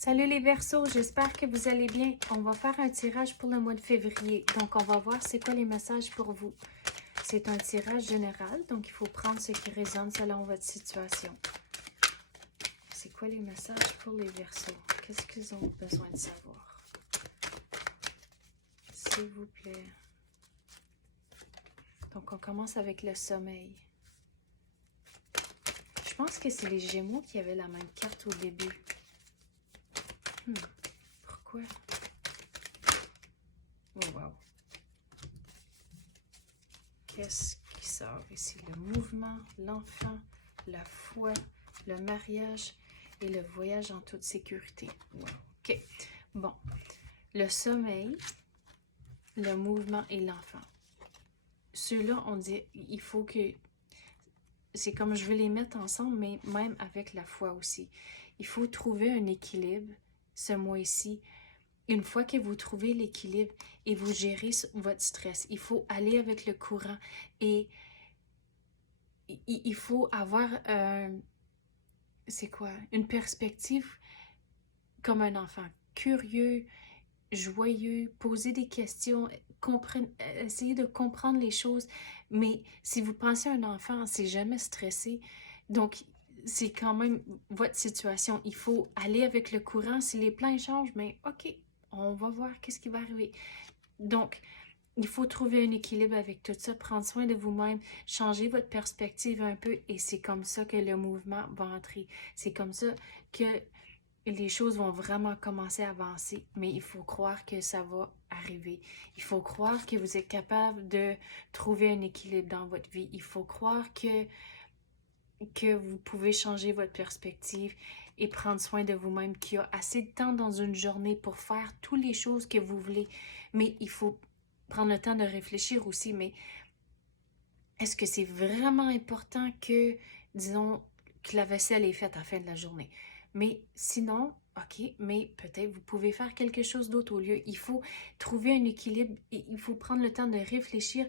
Salut les Verseaux, j'espère que vous allez bien. On va faire un tirage pour le mois de février. Donc, on va voir c'est quoi les messages pour vous. C'est un tirage général, donc il faut prendre ce qui résonne selon votre situation. C'est quoi les messages pour les Verseaux? Qu'est-ce qu'ils ont besoin de savoir? S'il vous plaît. Donc, on commence avec le sommeil. Je pense que c'est les Gémeaux qui avaient la même carte au début. Pourquoi? Oh, wow. Qu'est-ce qui sort ici? Le mouvement, l'enfant, la foi, le mariage et le voyage en toute sécurité. Wow. OK. Bon. Le sommeil, le mouvement et l'enfant. Ceux-là, on dit, il faut que... C'est comme je veux les mettre ensemble, mais même avec la foi aussi. Il faut trouver un équilibre ce mois-ci. Une fois que vous trouvez l'équilibre et vous gérez votre stress, il faut aller avec le courant et il faut avoir, c'est quoi, une perspective comme un enfant, curieux, joyeux, poser des questions, essayer de comprendre les choses. Mais si vous pensez à un enfant, c'est jamais stressé. Donc, c'est quand même votre situation. Il faut aller avec le courant. Si les plans changent, mais OK, on va voir qu'est-ce qui va arriver. Donc, il faut trouver un équilibre avec tout ça, prendre soin de vous-même, changer votre perspective un peu et c'est comme ça que le mouvement va entrer. C'est comme ça que les choses vont vraiment commencer à avancer, mais il faut croire que ça va arriver. Il faut croire que vous êtes capable de trouver un équilibre dans votre vie. Il faut croire que vous pouvez changer votre perspective et prendre soin de vous-même, qu'il y a assez de temps dans une journée pour faire toutes les choses que vous voulez. Mais il faut prendre le temps de réfléchir aussi, mais est-ce que c'est vraiment important que, disons, que la vaisselle est faite à la fin de la journée? Mais sinon, OK, mais peut-être vous pouvez faire quelque chose d'autre au lieu. Il faut trouver un équilibre, il faut prendre le temps de réfléchir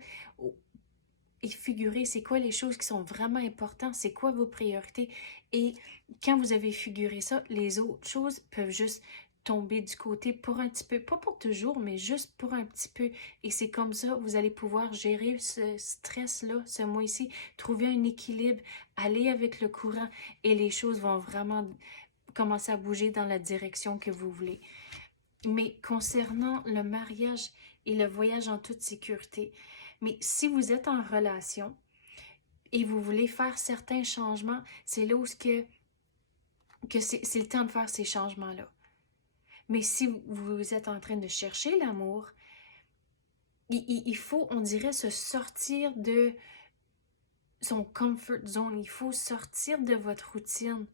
et figurer c'est quoi les choses qui sont vraiment importantes, c'est quoi vos priorités. Et quand vous avez figuré ça, les autres choses peuvent juste tomber du côté pour un petit peu, pas pour toujours, mais juste pour un petit peu. Et c'est comme ça, vous allez pouvoir gérer ce stress-là, ce mois-ci, trouver un équilibre, aller avec le courant et les choses vont vraiment commencer à bouger dans la direction que vous voulez. Mais concernant le mariage et le voyage en toute sécurité, mais si vous êtes en relation et vous voulez faire certains changements, c'est là où c'est le temps de faire ces changements-là. Mais si vous êtes en train de chercher l'amour, il faut, on dirait, se sortir de son comfort zone. Il faut sortir de votre routine.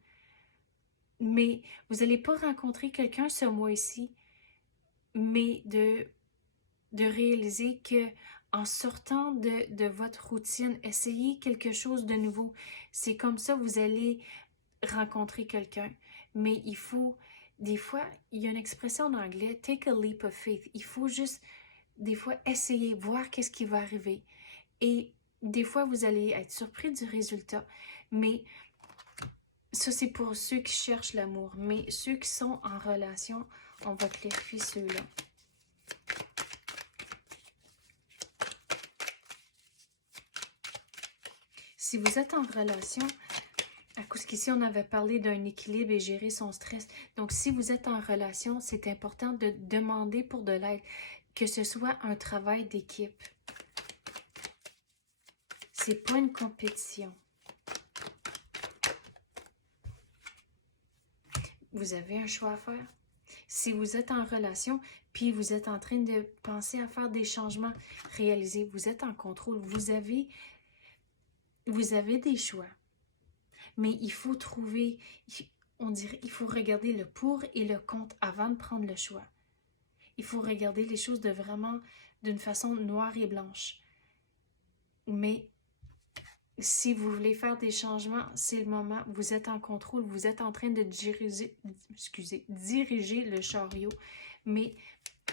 Mais vous n'allez pas rencontrer quelqu'un ce mois-ci, mais de réaliser que en sortant de votre routine, essayez quelque chose de nouveau. C'est comme ça que vous allez rencontrer quelqu'un. Mais il faut, des fois, il y a une expression en anglais, take a leap of faith. Il faut juste, des fois, essayer, voir qu'est-ce qui va arriver. Et des fois, vous allez être surpris du résultat. Mais ça, c'est pour ceux qui cherchent l'amour. Mais ceux qui sont en relation, on va clarifier ceux-là. Si vous êtes en relation, à cause qu'ici on avait parlé d'un équilibre et gérer son stress. Donc si vous êtes en relation, c'est important de demander pour de l'aide, que ce soit un travail d'équipe. C'est pas une compétition. Vous avez un choix à faire. Si vous êtes en relation, puis vous êtes en train de penser à faire des changements, réalisez, vous êtes en contrôle. Vous avez des choix. Mais il faut trouver, on dirait, il faut regarder le pour et le contre avant de prendre le choix. Il faut regarder les choses de vraiment d'une façon noire et blanche. Mais si vous voulez faire des changements, c'est le moment. Vous êtes en contrôle, vous êtes en train de diriger le chariot, mais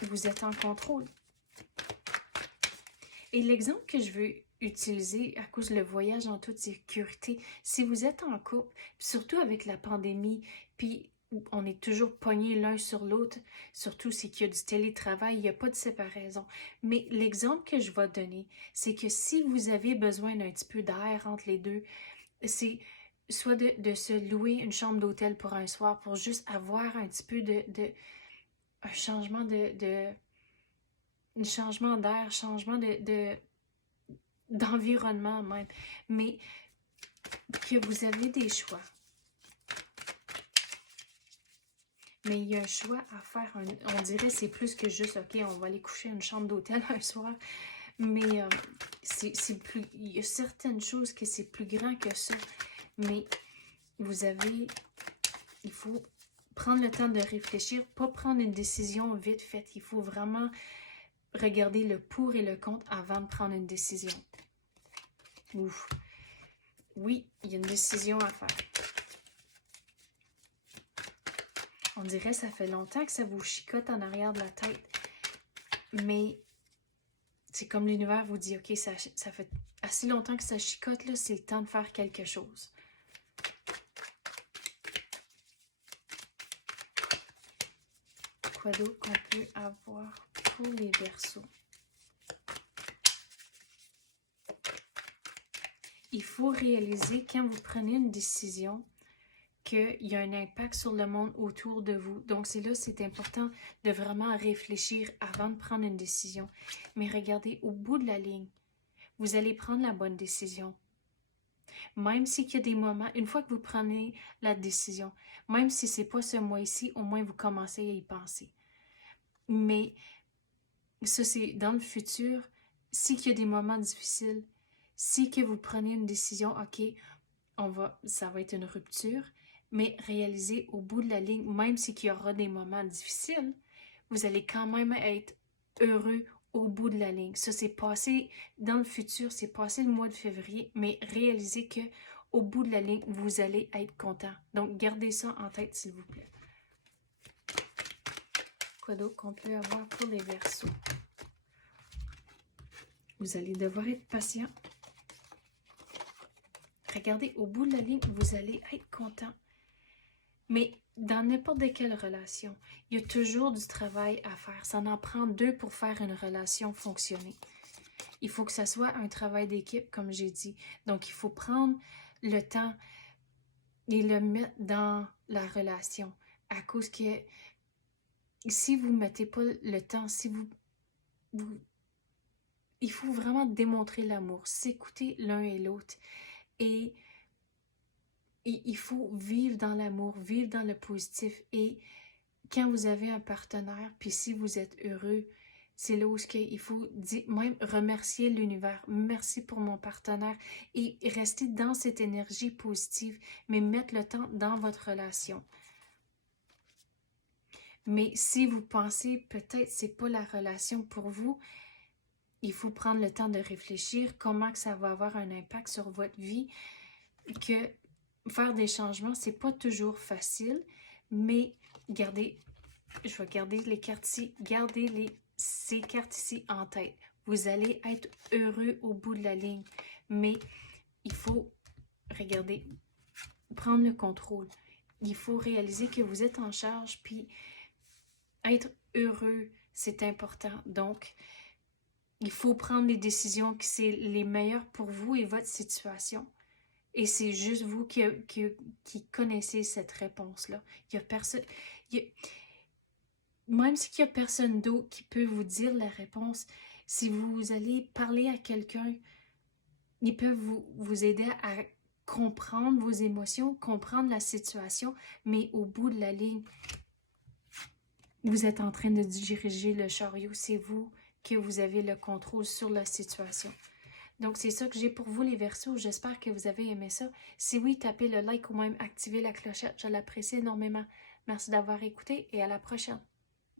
vous êtes en contrôle. Et l'exemple que je veux utiliser à cause le voyage en toute sécurité, si vous êtes en couple, surtout avec la pandémie, puis on est toujours pognés l'un sur l'autre, surtout si qu'il y a du télétravail, il n'y a pas de séparation. Mais l'exemple que je vais donner, c'est que si vous avez besoin d'un petit peu d'air entre les deux, c'est soit de se louer une chambre d'hôtel pour un soir, pour juste avoir un petit peu un changement un changement d'air, changement d'environnement même. Mais que vous avez des choix. Mais il y a un choix à faire. On dirait que c'est plus que juste, OK, on va aller coucher à une chambre d'hôtel un soir. Mais c'est plus. Il y a certaines choses que c'est plus grand que ça. Mais vous avez. Il faut prendre le temps de réfléchir, pas prendre une décision vite faite. Il faut vraiment regarder le pour et le contre avant de prendre une décision. Ouf. Oui, il y a une décision à faire. On dirait que ça fait longtemps que ça vous chicote en arrière de la tête. Mais c'est comme l'univers vous dit, OK, ça fait assez longtemps que ça chicote, là, c'est le temps de faire quelque chose. Quoi d'autre qu'on peut avoir pour les Verseaux? Il faut réaliser quand vous prenez une décision qu'il y a un impact sur le monde autour de vous. Donc, c'est important de vraiment réfléchir avant de prendre une décision. Mais regardez, au bout de la ligne, vous allez prendre la bonne décision. Même s'il y a des moments, une fois que vous prenez la décision, même si ce n'est pas ce mois-ci, au moins vous commencez à y penser. Mais ça, c'est dans le futur, s'il y a des moments difficiles, si que vous prenez une décision, OK, ça va être une rupture, mais réalisez au bout de la ligne, même s'il y aura des moments difficiles, vous allez quand même être heureux au bout de la ligne. Ça, c'est passé dans le futur, c'est passé le mois de février, mais réalisez que au bout de la ligne, vous allez être content. Donc, gardez ça en tête, s'il vous plaît. Quoi d'autre qu'on peut avoir pour les Verseaux? Vous allez devoir être patient. Regardez, au bout de la ligne, vous allez être content. Mais dans n'importe quelle relation, il y a toujours du travail à faire. Ça en prend deux pour faire une relation fonctionner. Il faut que ça soit un travail d'équipe, comme j'ai dit. Donc, il faut prendre le temps et le mettre dans la relation. À cause que si vous ne mettez pas le temps, il faut vraiment démontrer l'amour, s'écouter l'un et l'autre. Et il faut vivre dans l'amour, vivre dans le positif. Et quand vous avez un partenaire, puis si vous êtes heureux, c'est là où il faut même remercier l'univers. Merci pour mon partenaire. Et rester dans cette énergie positive, mais mettre le temps dans votre relation. Mais si vous pensez peut-être que ce n'est pas la relation pour vous, il faut prendre le temps de réfléchir comment que ça va avoir un impact sur votre vie, que faire des changements, c'est pas toujours facile, mais je vais garder les cartes ici, ces cartes ici en tête. Vous allez être heureux au bout de la ligne, mais il faut, regardez, prendre le contrôle. Il faut réaliser que vous êtes en charge, puis être heureux, c'est important. Donc, il faut prendre les décisions qui sont les meilleures pour vous et votre situation. Et c'est juste vous qui connaissez cette réponse-là. Il y a personne... Même s'il n'y a personne d'autre qui peut vous dire la réponse, si vous allez parler à quelqu'un, ils peuvent vous aider à comprendre vos émotions, comprendre la situation, mais au bout de la ligne, vous êtes en train de diriger le chariot. C'est vous que vous avez le contrôle sur la situation. Donc, c'est ça que j'ai pour vous, les Verseaux. J'espère que vous avez aimé ça. Si oui, tapez le like ou même activez la clochette. Je l'apprécie énormément. Merci d'avoir écouté et à la prochaine.